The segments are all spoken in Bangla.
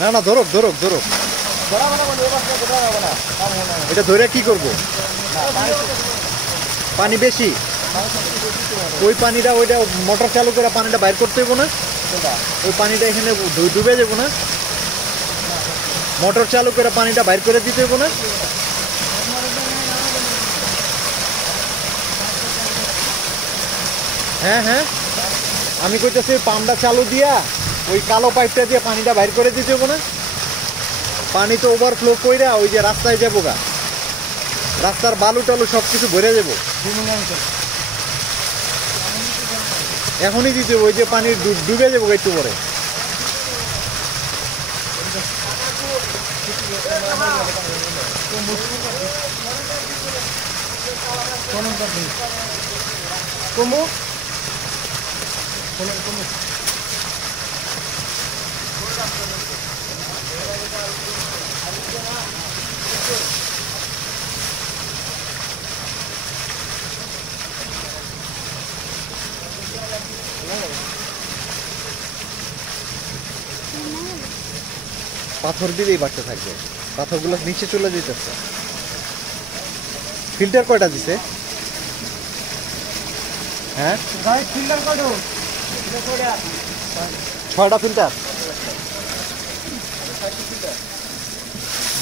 না না ধরুক ধরুক ধরুক, এটা ধরে কি করবো? পানি বেশি, ওই পানিটা ওইটা মোটর চালু করে পানিটা বাইর করতে হইব না? ওই পানিটা এখানে ডুবে যাবো না? মোটর চালু করে পানিটা বাইর করে দিতে হইব না? হ্যাঁ হ্যাঁ, আমি কইতেছি পাম্পটা চালু দিয়া ওই কালো পাইপটা দিয়ে পানিটা বাইর করে দিতে হইব না? পানি তো ওভারফ্লো কইরা ওই যে রাস্তায় যাবো গা, রাস্তার বালু টালু সব কিছু ভরে যাবো। এখনই দিতে ওই যে পানি ডুবে যাবো একটু পরে। পাথর দিলেই বাড়তে থাকবে, পাথরগুলো নিচে চলে যেতেছে। ফিল্টার কয়টা দিছে? হ্যাঁ 6টা ফিল্টার,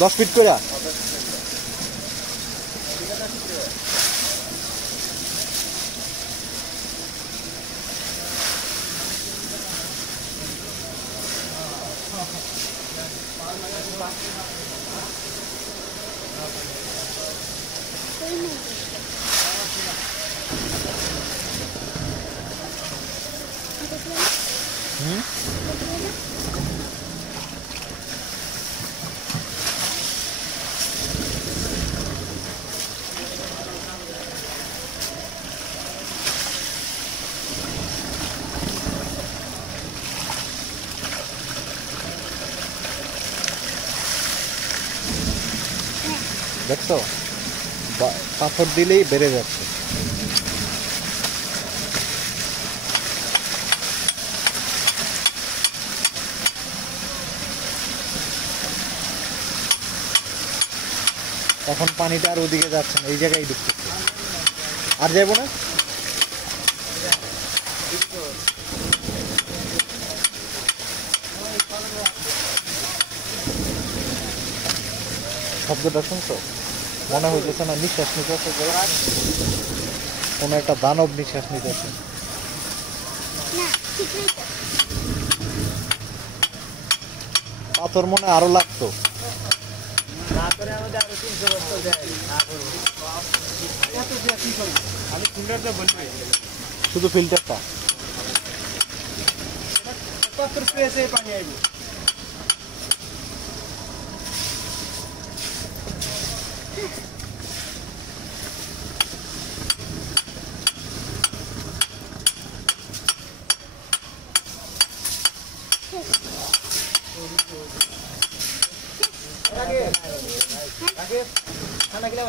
10 ফিট করে। দেখছো, পাথর দিলেই বেড়ে যাচ্ছে। এখন পানিটা আর ওদিকে যাচ্ছে না, এই জায়গায় ঢুকতেছে। আর যাবো না, শব্দটা শুনছো? মনে হইতেছে না নিঃশ্বাস নিতেছে, কোনো একটা দানব নিঃশ্বাস নিতেছে। পাথর মনে আরো লাগতো। শুধু ফিল্টারটা পানি আইব। আগে খানা গেলে